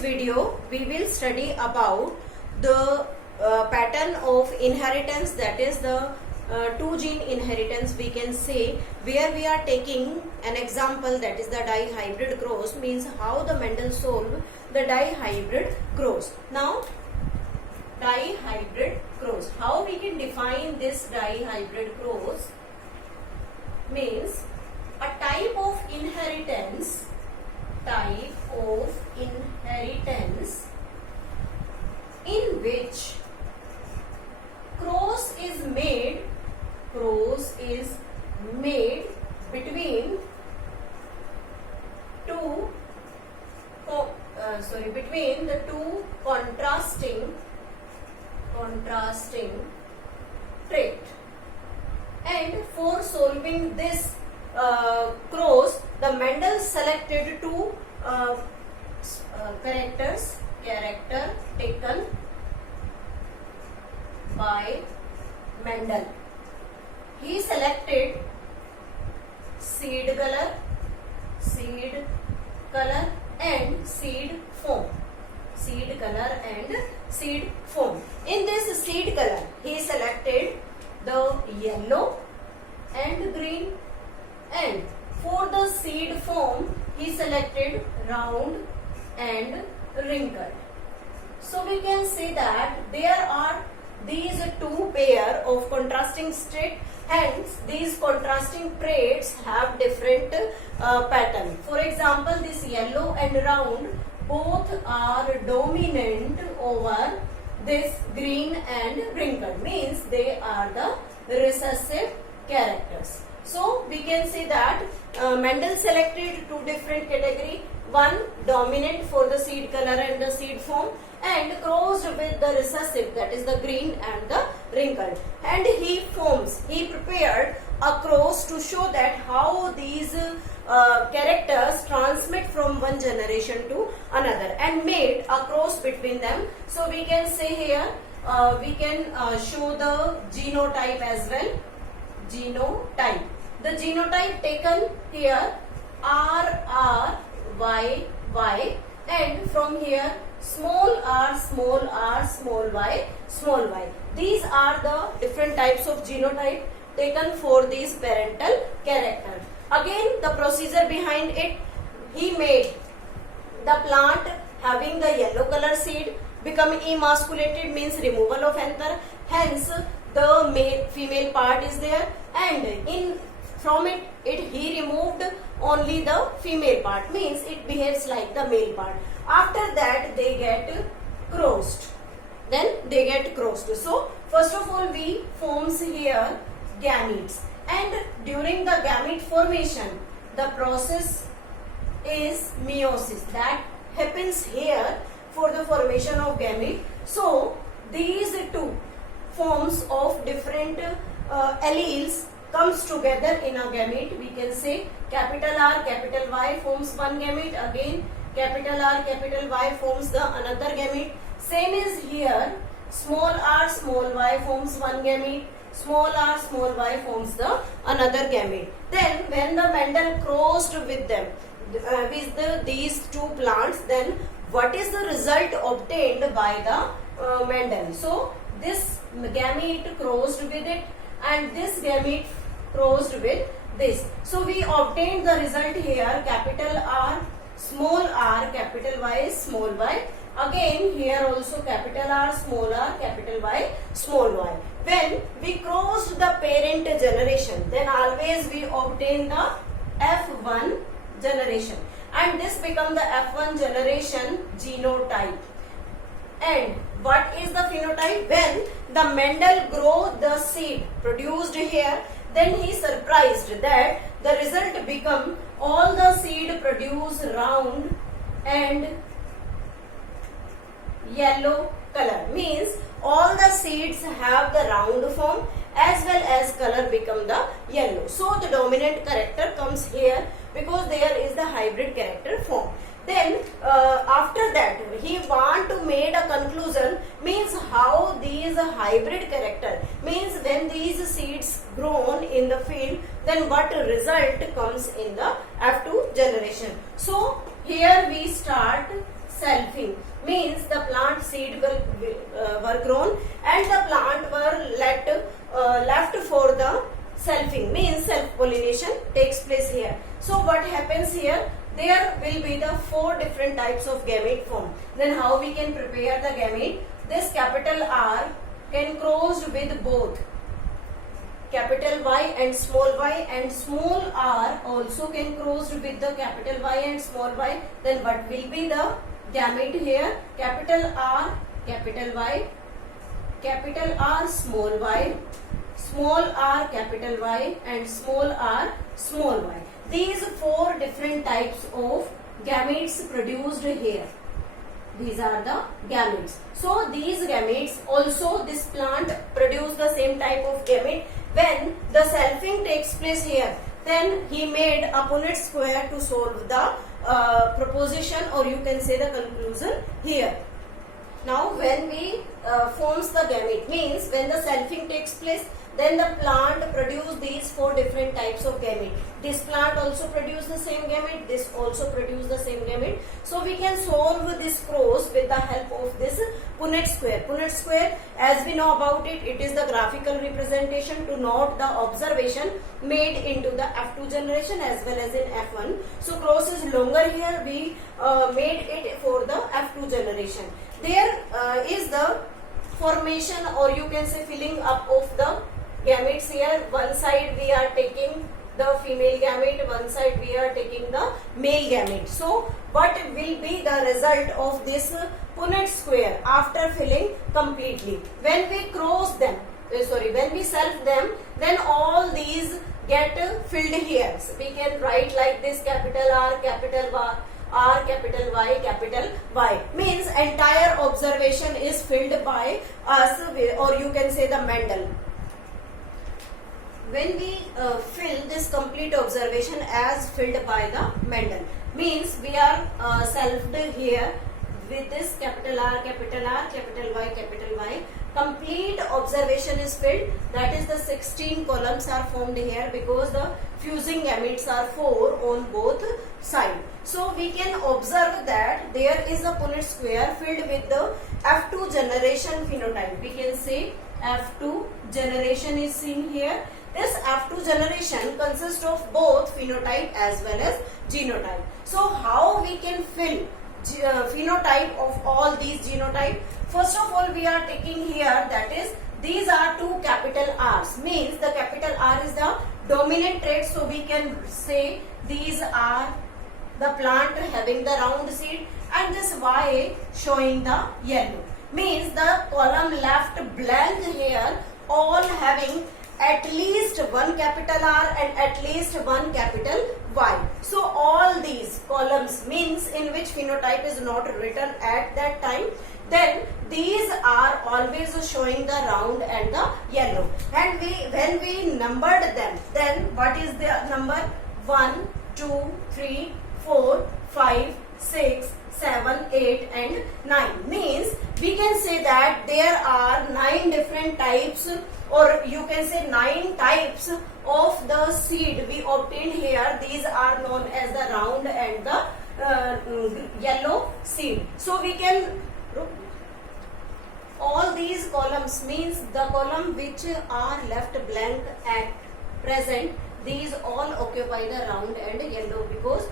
video we will study about the pattern of inheritance, that is the two gene inheritance we can say, where we are taking an example, that is the dihybrid cross, means how the Mendel solved the dihybrid cross. Now dihybrid cross, how we can define this dihybrid cross? Means a type of inheritance in which cross is made between between the two contrasting trait. And for solving this cross, the Mendel selected two character taken by Mendel. He selected seed color and seed form. In this seed color, he selected the yellow and green, and for the seed form he selected round and wrinkled. So we can say that there are these two pair of contrasting traits, hence these contrasting traits have different pattern. For example, this yellow and round both are dominant over this green and wrinkled, means they are the recessive characters. So we can say that Mendel selected two different category, one dominant for the seed color and the seed form, and crossed with the recessive, that is the green and the wrinkled. And he prepared a cross to show that how these characters transmit from one generation to another, and made a cross between them. So we can say here, we can show the genotype as well. Genotype. The genotype taken here R, Y, Y, and from here small r, small y, small y. These are the different types of genotype taken for these parental characters. Again, the procedure behind it, he made the plant having the yellow color seed become emasculated, means removal of anther, hence the female part is there, and from it he removed only the female part, means it behaves like the male part. After that they get crossed. So first of all we forms here gametes, and during the gamete formation the process is meiosis that happens here for the formation of gamete. So these two forms of different alleles comes together in a gamete. We can say capital R, capital Y forms one gamete, again capital R, capital Y forms the another gamete. Same is here, small r, small y forms one gamete, small r, small y forms the another gamete. Then when the Mendel crossed with them, these two plants, then what is the result obtained by the Mendel? So this gamete crossed with it, and this gamete crossed with this. So we obtained the result here, capital R, capital Y, small y. Again here also capital R, capital Y, small y. When we crossed the parent generation, then always we obtain the F1 generation, and this become the F1 generation genotype. And what is the phenotype? When the Mendel grow the seed produced here, then he surprised that the result become all the seed produce round and yellow color, means all the seeds have the round form as well as color become the yellow. So the dominant character comes here because there is the hybrid character form. Then after that he want to make a conclusion, means how these hybrid character, means when these seeds grown in the field, then what result comes in the F2 generation. So here we start self selfing means the plant seed were grown and the plant were left for the selfing means self pollination takes place here. So what happens here? There will be the 4 different types of gamete form. Then how we can prepare the gamete? This capital R can crossed with both capital Y and small r also can crossed with the capital Y and small y. Then what will be the gamete here? Capital R, capital Y, capital R, small r, capital Y and small r, small y. These 4 different types of gametes produced here. These are the gametes. So these gametes also this plant produce the same type of gamete. When the selfing takes place here, then he made a Punnett square to solve the proposition or you can say the conclusion here. Now when we forms the gamete means when the selfing takes place, then the plant produce these 4 different types of gamete. This plant also produce the same gamete, this also produce the same gamete. So we can solve this cross with the help of this Punnett square. Punnett square, as we know about it, it is the graphical representation to note the observation made into the F2 generation as well as in F1. So cross is longer here, we made it for the F2 generation. There is the formation or you can say filling up of the gametes here. One side we are taking the female gamete, one side we are taking the male gamete. So what will be the result of this Punnett square after filling completely? When we cross them, when we self them, then all these get filled here. So we can write like this: capital R, capital Y, R, capital Y, capital Y. Means entire observation is filled by us or you can say the Mendel. When we fill this complete observation as filled by the Mendel, means we are selfed here with this capital R, capital R, capital Y, complete observation is filled. That is the 16 columns are formed here because the fusing gametes are 4 on both sides. So we can observe that there is a Punnett square filled with the F2 generation phenotype. We can say F2 generation is seen here. This F2 generation consists of both phenotype as well as genotype. So how we can fill phenotype of all these genotype? First of all, we are taking here that is these are 2 capital R's, means the capital R is the dominant trait. So we can say these are the plant having the round seed and this Y showing the yellow. Means the column left blank here all having at least 1 capital R and at least 1 capital Y. So all these columns means in which phenotype is not written at that time, then these are always showing the round and the yellow. And when we numbered them, then what is the number? 1, 2, 3, 4, 5, 6, 7, 8 and 9. Means we can say that there are 9 different types or you can say 9 types of the seed we obtained here. These are known as the round and the yellow seed. So we can all these columns means the column which are left blank at present, these all occupy the round and yellow because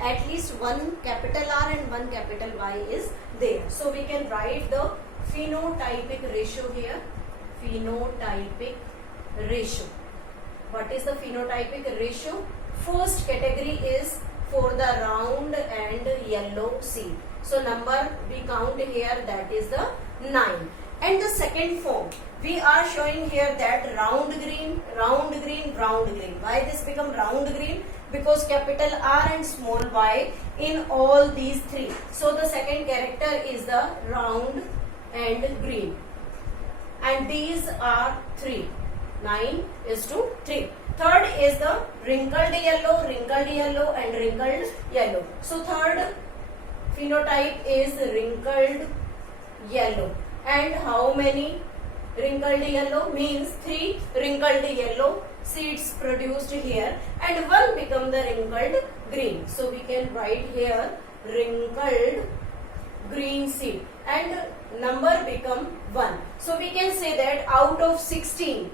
at least 1 capital R and 1 capital Y is there. So we can write the phenotypic ratio here. Phenotypic ratio. What is the phenotypic ratio? First category is for the round and yellow seed. So number we count here, that is the 9. And the second form we are showing here that round green, round green, round green. Why this become round green? Because capital R and small y in all these 3. So the second character is the round and green. And these are 3. 9 is to 3. Third is the wrinkled yellow and wrinkled yellow. So third phenotype is wrinkled yellow. And how many wrinkled yellow? Means 3 wrinkled yellow seeds produced here and 1 become the wrinkled green. So we can write here wrinkled green in seed and number become 1. So we can say that out of 16,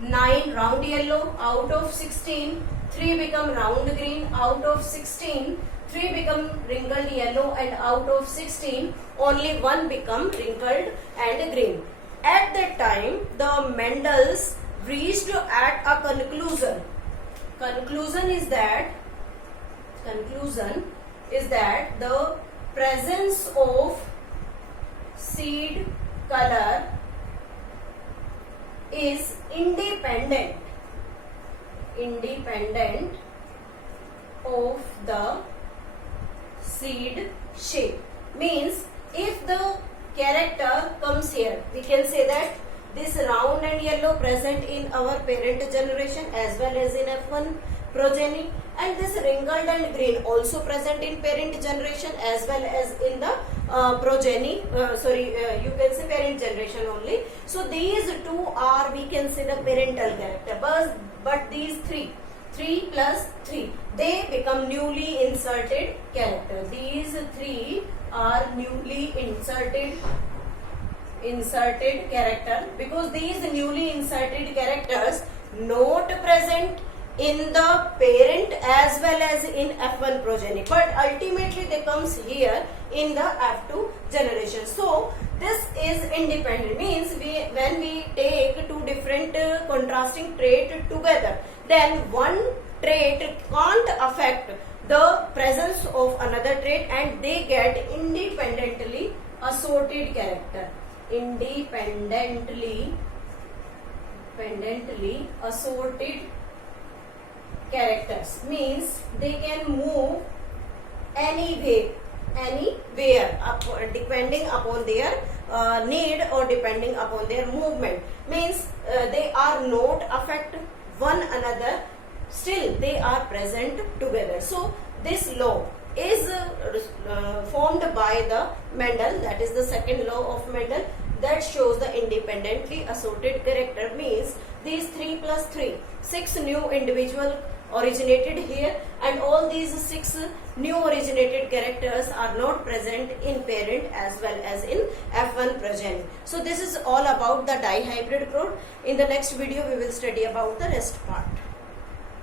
9 round yellow, out of 16, 3 become round green, out of 16, 3 become wrinkled yellow, and out of 16, only 1 become wrinkled and green. At that time, the Mendels reached at a conclusion. Conclusion is that the presence of seed color is independent of the seed shape. Means if the character comes here, we can say that this round and yellow present in our parent generation as well as in F1 progeny, and this wrinkled and green also present in parent generation as well as in the progeny, you can say parent generation only. So these two are, we can say, the parental character, but these 3 plus 3, they become newly inserted character. These 3 are newly inserted character, because these newly inserted characters not present in the parent as well as in F1 progeny, but ultimately they comes here in the F2 generation. So this is independent, means when we take two different contrasting traits together, then one trait can't affect the presence of another trait and they get independently assorted character. Independently assorted characters means they can move anywhere depending upon their need or depending upon their movement. Means they are not affect one another, still they are present together. So this law is formed by the Mendel, that is the second law of Mendel, that shows the independently assorted character. Means these 3 plus 3, 6 new individual originated here, and all these 6 new originated characters are not present in parent as well as in F1 progeny. So this is all about the dihybrid growth. In the next video we will study about the rest part.